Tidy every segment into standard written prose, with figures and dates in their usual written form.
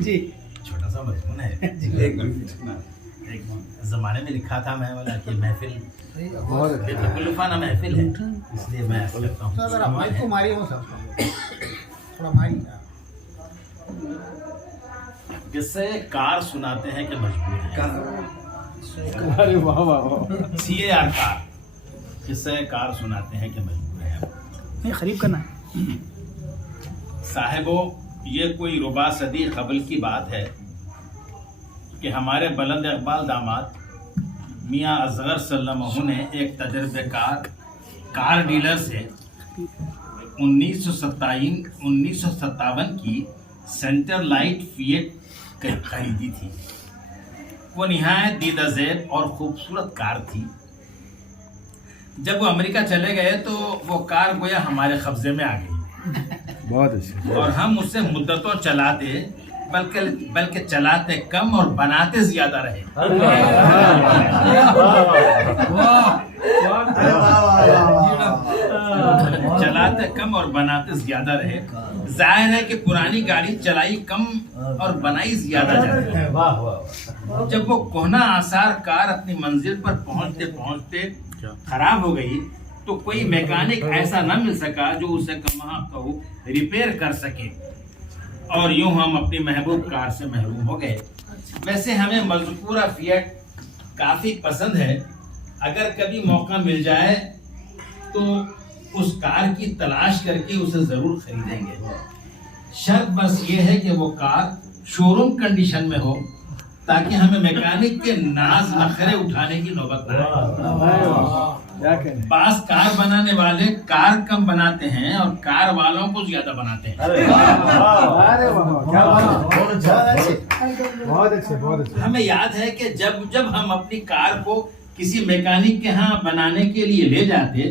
जी छोटा सा मजमून है। एक जमाने में लिखा था मैं वाला कि महफिल बेतकल्लुफाना महफिल है, इसलिए मैं करता हूँ। जरा माइक को मारी हो सब थोड़ा मारी ना। जिससे कार सुनाते हैं कि मजबूर है। अरे वाह वाह वाह। CAR कार, जिससे कार सुनाते हैं कि मजबूर है। नहीं खरीद करना साहिबो, ये कोई रुबा सदी कबल की बात है कि हमारे बुलंद इकबाल दामाद मियाँ असगर सल्लल्लाहु ने एक तजर्बेकार कार डीलर से 1957 की सेंटर लाइट फिएट खरीदी थी। वो निहायत दीदाज़ेब और खूबसूरत कार थी। जब वो अमेरिका चले गए तो वो कार गोया हमारे कब्जे में आ गई। बहुत अच्छे। और हम उससे मुद्दतों चलाते, बल्कि चलाते कम और बनाते ज्यादा रहे। चलाते कम और बनाते ज्यादा रहे। जाहिर है कि पुरानी गाड़ी चलाई कम और बनाई ज्यादा जाती है। जब वो कोहना आसार कार अपनी मंजिल पर पहुंचते पहुंचते खराब हो गई तो कोई मैकेनिक ऐसा न मिल सका जो उसे कहो रिपेयर कर सके, और यूं हम अपनी महबूब कार से महरूम हो गए। वैसे हमें मज़कूरा फिएट काफी पसंद है। अगर कभी मौका मिल जाए तो उस कार की तलाश करके उसे जरूर खरीदेंगे। शर्त बस ये है कि वो कार शोरूम कंडीशन में हो, ताकि हमें मैकेनिक के नाज नखरे उठाने की नौबत न आए। बास कार बनाने वाले कार कम बनाते हैं और कार वालों को ज्यादा बनाते हैं। बहुत अच्छे बहुत अच्छे। हमें याद है कि जब हम अपनी कार को किसी मैकेनिक के यहाँ बनाने के लिए ले जाते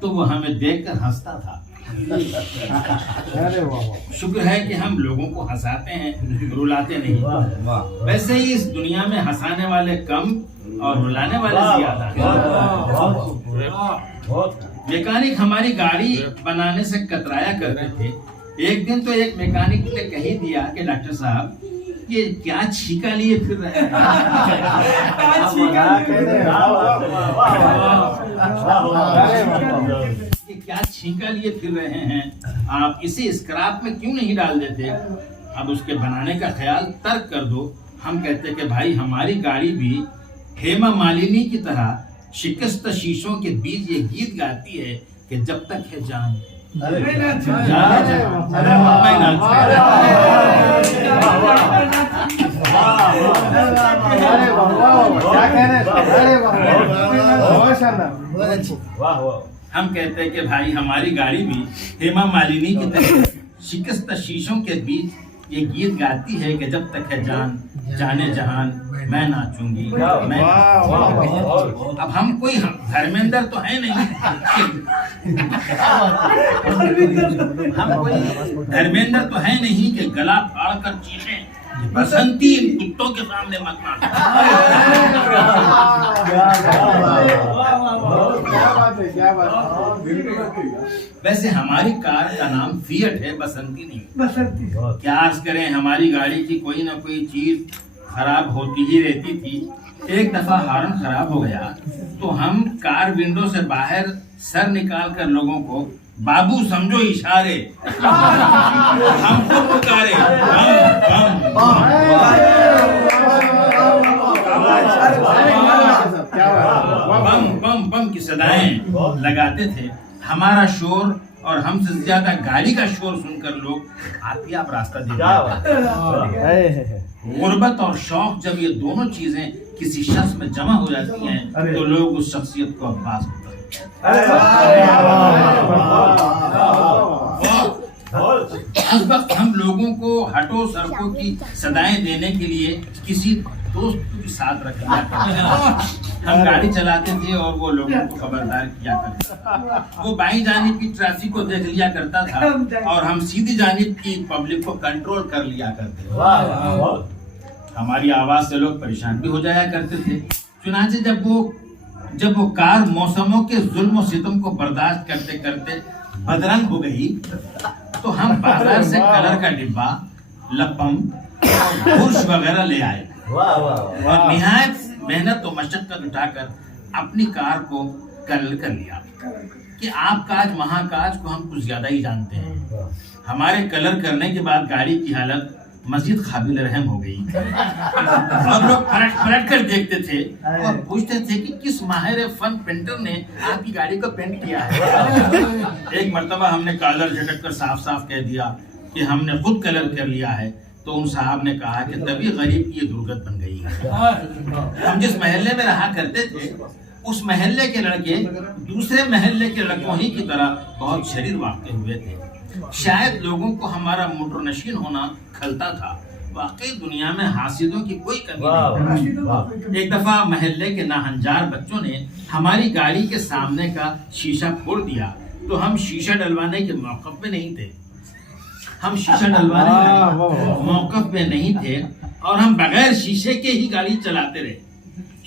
तो वो हमें देखकर हंसता था। अरे वाह। शुक्र है कि हम लोगों को हंसाते हैं, रुलाते नहीं। वैसे ही इस दुनिया में हंसाने वाले कम और रुलाने वाले ज्यादा हैं। मैकेनिक हमारी गाड़ी बनाने से कतराया करते थे। एक दिन तो एक मैकेनिक ने कही दिया कि डॉक्टर साहब ये क्या छीका लिए फिर रहे हैं? ये क्या छीका लिए फिर रहे हैं? आप इसे स्क्रैप में क्यों नहीं डाल देते? अब उसके बनाने का ख्याल तर्क कर दो। हम कहते कि भाई हमारी गाड़ी भी हेमा मालिनी की तरह शिकस्त शीशों के बीच ये गीत गाती है कि जब तक है जान हम कहते हैं कि भाई हमारी गाड़ी भी हेमा मालिनी की तरह शिकस्त शीशों के बीच ये गीत गाती है कि जब तक है जान जाने जहान मैं नाचूंगी मैं। अब हम कोई धर्मेंद्र तो है नहीं, हम कोई धर्मेंद्र तो है नहीं कि गला फाड़ कर चीखें बसंती इन कुत्तों के सामने मत मार। वैसे हमारी कार का नाम फिएट है, बसंती नहीं। क्या अर्ज करें, हमारी गाड़ी की कोई ना कोई चीज खराब होती ही रहती थी। एक दफा हॉर्न खराब हो गया तो हम कार विंडो से बाहर सर निकाल कर लोगों को बाबू समझो इशारे हमको पुकारे बम बम बम की सदाएं लगाते थे। हमारा शोर और हमसे ज्यादा गाड़ी का शोर सुनकर लोग आती आप रास्ता देखते। गुर्बत और शौक जब ये दोनों चीजें किसी शख्स में जमा हो जाती हैं तो लोग उस शख्सियत को अब्बास होता है। उस वक्त हम लोगों को हटो सड़कों की सदाएं देने के लिए किसी दोस्त के साथ रख लिया करते। हम गाड़ी चलाते थे और वो लोगों को खबरदार किया करते। वो बाईं जानिब की ट्रैफिक को देख लिया करता था और हम सीधी जानिब की पब्लिक को कंट्रोल कर लिया करते। हमारी आवाज से लोग परेशान भी हो जाया करते थे। चुनांचे जब वो कार मौसमों के जुल्म और सितम को बर्दाश्त करते करते बदरंग हो गई तो हम बाजार से कलर का डिब्बा, लपम और ब्रश वगैरह ले आए और निहायत मेहनत और मशक्कत उठाकर अपनी कार को कलर कर लिया कि आप काज महाकाज को हम कुछ ज्यादा ही जानते हैं। हमारे कलर करने के बाद गाड़ी की हालत मजीद काबिल रहम हो गई और लोग पलट पलट कर देखते थे और पूछते थे कि किस माहिर फन पेंटर ने आपकी गाड़ी को पेंट किया है। एक मर्तबा हमने कॉलर झटक कर साफ साफ कह दिया कि हमने खुद कलर कर लिया है, तो उन साहब ने कहा कि तभी गरीब की ये दुर्गत बन गई है। हम जिस महल्ले में रहा करते थे उस महल्ले के लड़के दूसरे महल्ले के लड़कों ही की तरह बहुत शरीर वाक़े हुए थे। शायद लोगों को हमारा मोटर नशीन होना खलता था। वाकई दुनिया में हासिदों की कोई कमी नहीं। एक दफा महल्ले के नाहंजार बच्चों ने हमारी गाड़ी के सामने का शीशा फोड़ दिया, तो हम शीशा डलवाने के मौक़िफ़ में नहीं थे। मौक़िफ़ में नहीं थे और हम बगैर शीशे के ही गाड़ी चलाते रहे।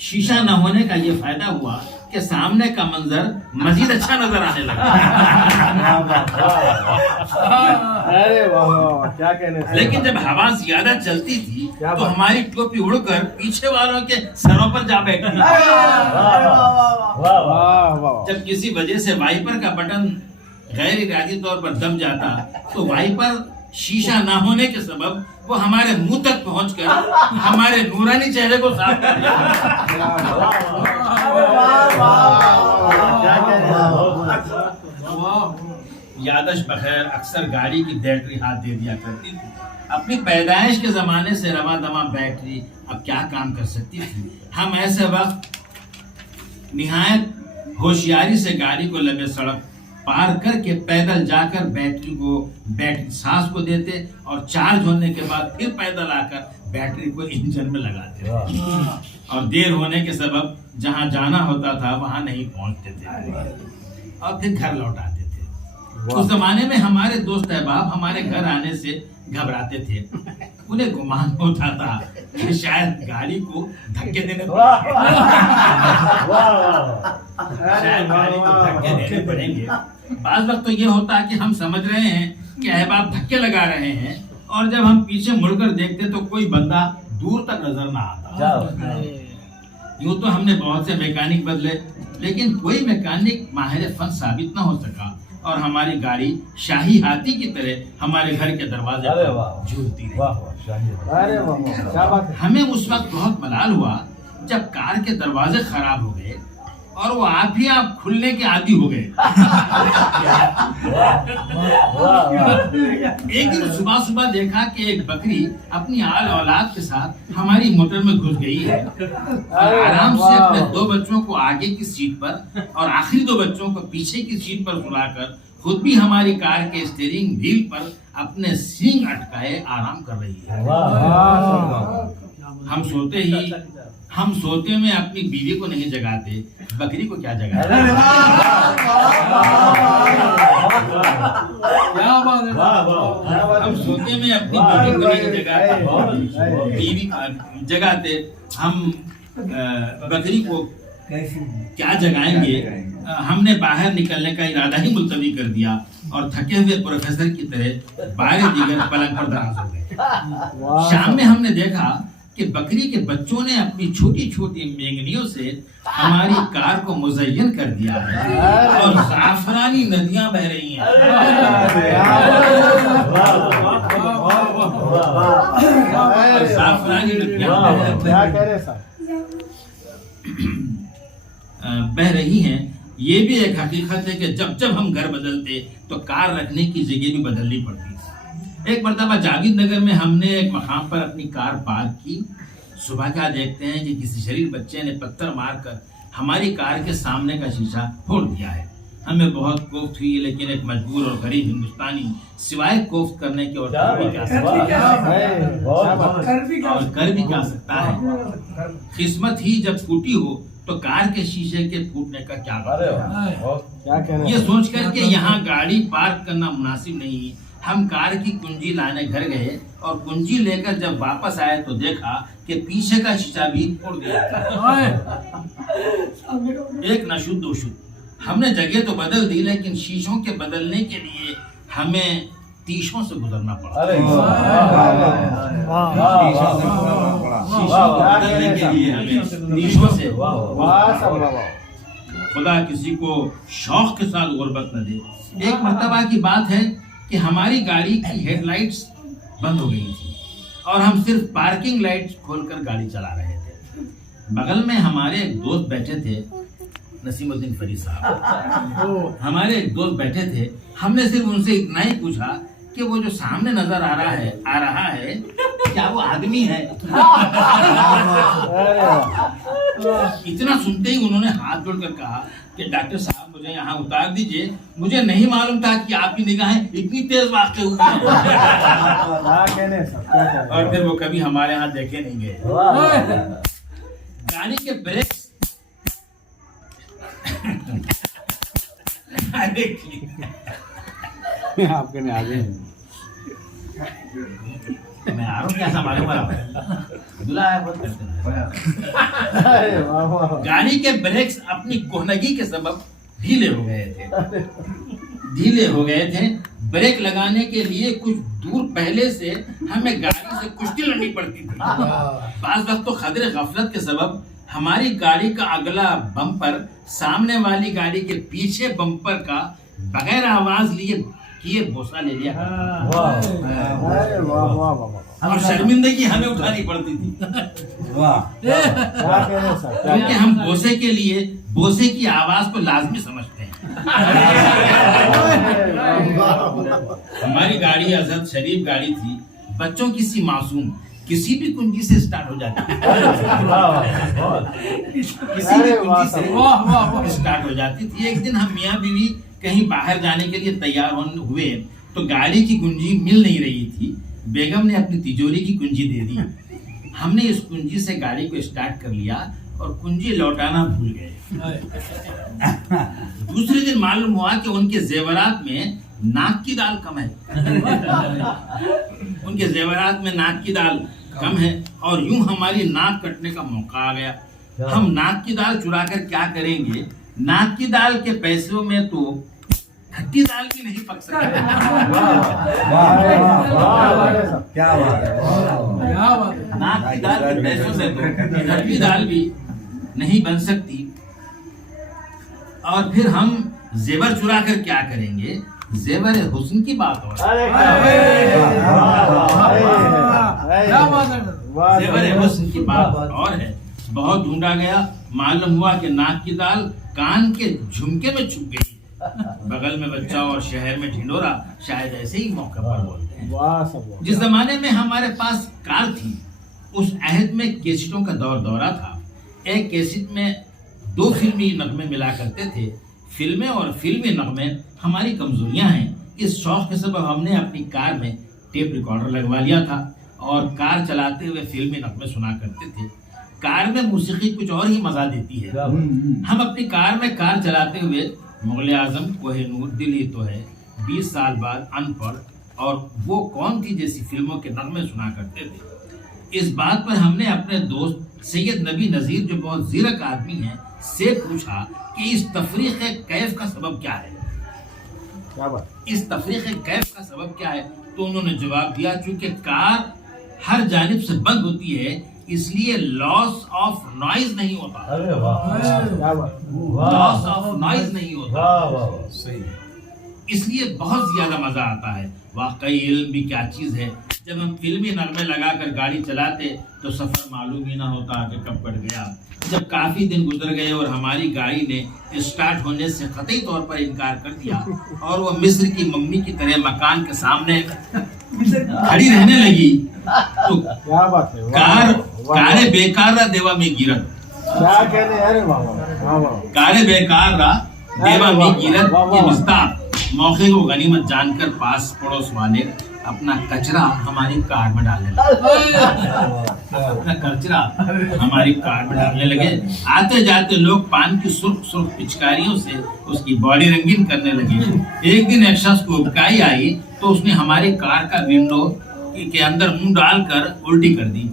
शीशा न होने का ये फायदा हुआ कि सामने का मंजर मजीद अच्छा नजर आने लगा। अरे वाह, क्या कहने। लेकिन जब हवा ज्यादा चलती थी तो हमारी टोपी उड़कर पीछे वालों के सरों पर जा बैठती। जब किसी वजह से वाइपर का बटन गैर इरादी तौर पर दब जाता तो वाइपर शीशा ना होने के सबब वो हमारे मुंह तक पहुंचकर हमारे नूरानी चेहरे को साफ कर यादश बखैर अक्सर गाड़ी की बैटरी हाथ दे दिया करती थी। अपनी पैदाइश के जमाने से रवा दमा बैटरी अब क्या काम कर सकती थी। हम ऐसे वक्त निहायत होशियारी से गाड़ी को लगे सड़क पार करके पैदल जाकर बैटरी सांस को देते और चार्ज होने के बाद फिर पैदल आकर बैटरी को इंजन में लगाते और देर होने के सबब जहां जाना होता था वहां नहीं पहुंचते थे और फिर घर लौट आते थे। उस जमाने में हमारे दोस्त अहबाब हमारे घर आने से घबराते थे। उन्हें गुमान होता था कि शायद गाड़ी को धक्के देने पड़ेंगे। बाज़ वक्त तो ये होता है कि हम समझ रहे हैं कि अहबाब धक्के लगा रहे हैं और जब हम पीछे मुड़कर देखते तो कोई बंदा दूर तक नजर ना आता। यूं तो हमने बहुत से मैकेनिक बदले, लेकिन कोई मैकेनिक माहिर फन साबित ना हो सका और हमारी गाड़ी शाही हाथी की तरह हमारे घर के दरवाजे पर झूलती रही। हमें उस वक्त बहुत मलाल हुआ जब कार के दरवाजे खराब हो गए और वो आप ही आप खुलने के आदी हो गए। एक दिन सुबह सुबह देखा कि एक बकरी अपनी आल औलाद के साथ हमारी मोटर में घुस गई है और आराम से अपने 2 बच्चों को आगे की सीट पर और आखिरी 2 बच्चों को पीछे की सीट पर सुलाकर खुद भी हमारी कार के स्टीयरिंग व्हील पर अपने सींग अटकाए आराम कर रही है। हम सोते में अपनी बीवी को नहीं जगाते, बकरी को क्या जगाते। हम सोते में अपनी बीवी को नहीं जगाते, हम बकरी को क्या जगाएंगे। हमने बाहर निकलने का इरादा ही मुलतवी कर दिया और थके हुए प्रोफेसर की तरह बारह दीगर पलंग पर दराज हो गए। शाम में हमने देखा कि बकरी के बच्चों ने अपनी छोटी छोटी मेंगनियों से हमारी कार को मुज़य्यन कर दिया है और ज़ाफ़रानी नदियां बह रही हैं। ज़ाफ़रानी नदियां बह रही हैं। ये भी एक हकीकत है कि जब जब हम घर बदलते तो कार रखने की जगह भी बदलनी पड़ती। एक मरतबा जावेद नगर में हमने एक मकाम पर अपनी कार पार्क की। सुबह क्या देखते हैं कि किसी शरीर बच्चे ने पत्थर मारकर हमारी कार के सामने का शीशा फोड़ दिया है। हमें बहुत कोफ्त हुई, लेकिन एक मजबूर और गरीब हिंदुस्तानी सिवाय कोफ्त करने के और कर भी क्या सकता है। किस्मत ही जब फूटी हो तो कार के शीशे के फूटने का क्या बात है। ये सोच कर के यहाँ गाड़ी पार्क करना मुनासिब नहीं। हम कार की कुंजी लाने घर गए और कुंजी लेकर जब वापस आए तो देखा कि पीछे का शीशा भी फोड़ दिया। एक नशुद्ध दोशुद्ध। हमने जगह तो बदल दी, लेकिन शीशों के बदलने के लिए हमें तफ्तीशों से गुजरना पड़ा। अरे बदलने के लिए हमें तफ्तीशों से वाह। खुदा किसी को शौक के साथ गुर्बत न दे। एक मर्तबा की बात है कि हमारी गाड़ी की हेडलाइट्स बंद हो गई थी और हम सिर्फ पार्किंग लाइट्स खोलकर गाड़ी चला रहे थे। बगल में हमारे एक दोस्त बैठे थे, नसीमुद्दीन फरीद साहब। हमारे एक दोस्त बैठे थे। हमने सिर्फ उनसे इतना ही पूछा कि वो जो सामने नजर आ रहा है क्या वो आदमी है? इतना सुनते ही उन्होंने हाथ जोड़कर कहा कि डॉक्टर साहब मुझे यहाँ उतार दीजिए, मुझे नहीं मालूम था कि आपकी निगाहें इतनी तेज वाक़ई हुई हैं। और फिर वो कभी हमारे यहाँ देखे नहीं गए। गाड़ी के ब्रेक आपके ने आगे मैं आ रहा हूँ, कैसा मालूम दुला है बहुत करते हैं। गाड़ी के ब्रेक्स अपनी कोहनगी के सबब ढीले हो गए थे। ब्रेक लगाने के लिए कुछ दूर पहले से हमें गाड़ी से कुश्ती लड़नी पड़ती थी। बाज़ वक्त तो खदरे गफलत के सबब हमारी गाड़ी का अगला बम्पर सामने वाली गाड़ी के पीछे बम्पर का बगैर आवाज किए बोसा ले लिया और शर्मिंदगी हमें उठानी पड़ती थी। क्योंकि हम बोसे की आवाज को लाजमी समझते हैं। हमारी गाड़ी अजहद शरीफ गाड़ी थी, बच्चों की सी मासूम, किसी भी कुंजी से स्टार्ट हो जाती थी। स्टार्ट हो जाती थी। एक दिन हम मियाँ बीवी कहीं बाहर जाने के लिए तैयार हुए तो गाड़ी की कुंजी मिल नहीं रही थी। बेगम ने अपनी तिजोरी की कुंजी दे दी। हमने इस कुंजी से गाड़ी को स्टार्ट कर लिया और कुंजी लौटाना भूल गए। दूसरे दिन मालूम हुआ कि उनके जेवरात में नाक की दाल कम है। उनके जेवरात में नाक की दाल कम है और यूं हमारी नाक कटने का मौका आ गया। हम नाक की दाल चुरा कर क्या करेंगे? नाक की दाल के पैसों में तो खट्टी दाल भी नहीं पक सकती। क्या बात है। नाक की दाल के पैसों से तो खट्टी दाल भी नहीं बन सकती। और फिर हम जेवर चुरा कर क्या करेंगे? जेवर हुस्न की बात हो रही है। जेवर हुस्न की बात और है। बहुत ढूंढा गया, मालूम हुआ कि नाक की दाल कान के झुमके में छुप गई। बगल में बच्चा और शहर में ढिंडोरा, शायद ऐसे ही मौके पर बोलते हैं। जिस जमाने में हमारे पास कार थी उस अहद में कैसेटों का दौरा था। एक कैसेट में 2 फिल्मी नगमे मिला करते थे। फिल्में और फिल्मी नगमे हमारी कमजोरियां हैं। इस शौक के सबब हमने अपनी कार में टेप रिकॉर्डर लगवा लिया था और कार चलाते हुए फिल्मी नगमे सुना करते थे। कार में मौसीकी कुछ और ही मजा देती है। हम अपनी कार में कार चलाते हुए मुगल आजम, कोहिनूर, दिल ही तो है, 20 साल बाद, अनपढ़ और वो कौन थी जैसी फिल्मों के नगमे सुना करते थे। इस बात पर हमने अपने दोस्त सैयद नबी नजीर, जो बहुत जीरक आदमी हैं, से पूछा कि इस तफरीक कैफ का सबब क्या है। इस तफरीक कैफ का सबब क्या है? तो उन्होंने जवाब दिया, चूंकि कार हर जानिब से बंद होती है इसलिए लॉस ऑफ नॉइज नहीं होता। लॉस ऑफ नॉइज नहीं होता, इसलिए बहुत ज्यादा मजा आता है। वाकई इल्म भी क्या चीज है। जब हम फिल्मी नगमे लगाकर गाड़ी चलाते तो सफर मालूम ही ना होता कि कब कट गया। जब काफी दिन गुजर गए और हमारी गाड़ी ने स्टार्ट होने से कतई तौर पर इनकार कर दिया और वो मिस्र की मम्मी की तरह मकान के सामने खड़ी रहने लगी तो क्या बात है। कारे बेकार रा देवा में गिरत। क्या कहने? अरे कारे बेकार रा देवा में गिरत ये विस्तार मौके को गनीमत जानकर पास पड़ोस वाले अपना कचरा हमारी कार में डालने लगे। आते जाते लोग पान की सुर्ख पिचकारियों से उसकी बॉडी रंगीन करने लगे। एक दिन एक शख्स को उबकाई आई तो उसने हमारी कार का विंडो के अंदर मुंह डालकर उल्टी कर दी।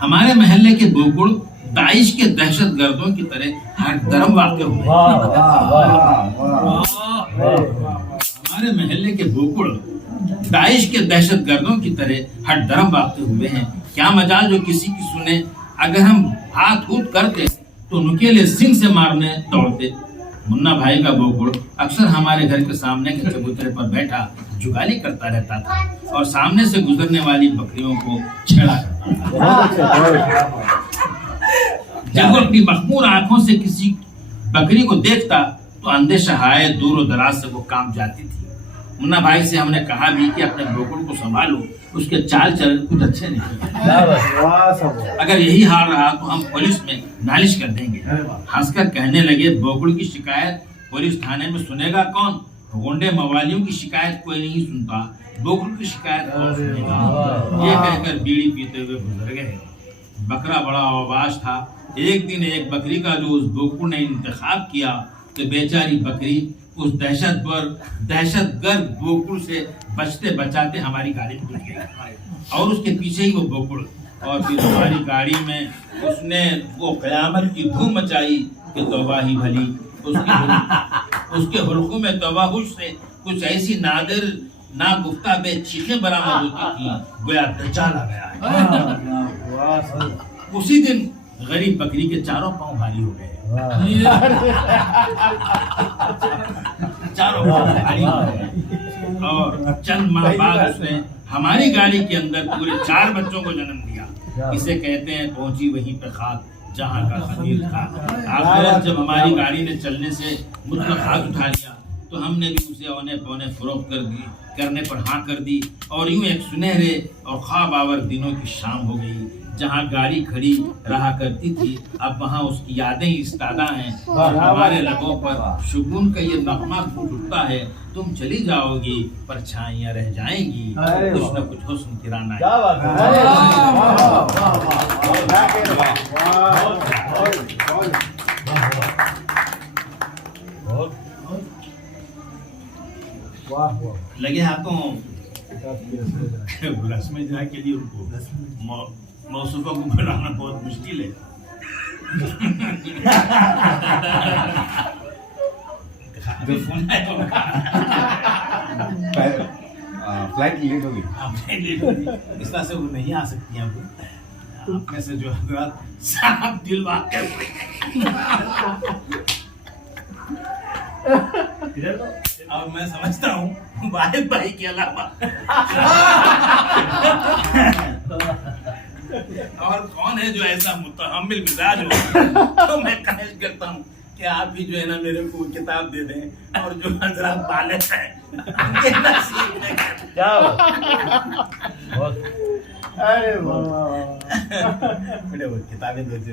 हमारे महल्ले के बोकुड़ दाइश के दहशत गर्दों की तरह हर धर्म वाक़ हुए। हमारे महल्ले के बोकुड़ दाइश के दहशतगर्दों की तरह हर दरम बांटते हुए हैं। क्या मजाल जो किसी की सुने। अगर हम हाथ हूट करते तो नुकेले सिंह से मारने दौड़ते। मुन्ना भाई का बोकुड़ अक्सर हमारे घर के सामने के चबूतरे पर बैठा जुगाली करता रहता था और सामने से गुजरने वाली बकरियों को छेड़ा करता था। जब वो अपनी मखमूर आंखों से किसी बकरी को देखता तो अंदेशा हाय दूर दराज से वो काम जाती थी। मुन्ना भाई से हमने कहा भी कि अपने बोकुड़ को संभालो, उसके चाल चलन कुछ अच्छे नहीं। अगर यही हाल रहा तो हम पुलिस में नालिश कर देंगे। हंसकर कहने लगे, बोकुड़ की शिकायत पुलिस थाने में सुनेगा कौन? गोंडे मवालियों की शिकायत कोई नहीं सुनता, बोकुड़ की शिकायत कौन सुनेगा? ये कहकर बीड़ी पीते हुए गुजर गए। बकरा बड़ा आवाज था। एक दिन एक बकरी का जो उस बोकुड़ ने इंतखाब किया तो बेचारी बकरी उस दहशतगर्द बोकुड़ से बचते बचाते हमारी गाड़ी में घुस गई और उसके पीछे ही वो बोकुड़। और फिर हमारी गाड़ी में उसने वो कयामत की धूम मचाई कि तौबा ही भली। उसके हुल्कों में तौबाहुश से कुछ ऐसी नादिर ना गुफ्ता बे चीखें बरामद होती थी, गोया दज्जाल आ गया है। उसी दिन गरीब बकरी के चारों पांव भारी हो गए। चारों पांव भारी हो गए और चंद माह बाद उसने हमारी गाड़ी के अंदर पूरे 4 बच्चों को जन्म दिया। इसे कहते हैं पहुंची वहीं पे खाक जहां का खमीर था। आखिर जब हमारी गाड़ी ने चलने से मुझको हाथ उठा लिया तो हमने भी उसे औने पौने फरोख्त करने पर हाँ कर दी और यूं एक सुनहरे और ख्वाब आवर दिनों की शाम हो गई। जहाँ गाड़ी खड़ी रहा करती थी अब वहाँ उसकी यादें इस्तादा हैं और हमारे लबों पर सुकून का ये नगमा फूट उठता है, तुम चली जाओगी परछाइयाँ रह जाएंगी, कुछ न कुछ हुस्न किराना लगे हाथों रस्में जहाँ के लिए उनको मौसूफा को बनाना बहुत मुश्किल है। जो फोन है तो फ्लाइट लेट होगी। इस तरह से वो नहीं आ सकती हैं आप में से जो हजरात साहब दिल वाक़ और मैं समझता हूँ वाहिद भाई के अलावा और कौन है जो ऐसा मुतहम्मिल मिजाज हो। तो मैं ख्वाहिश करता हूँ कि आप भी जो है ना मेरे को किताब दे दें और जो हजरात बालिग हैं क्या अरे वाह बेटे वो किताबें दे दो।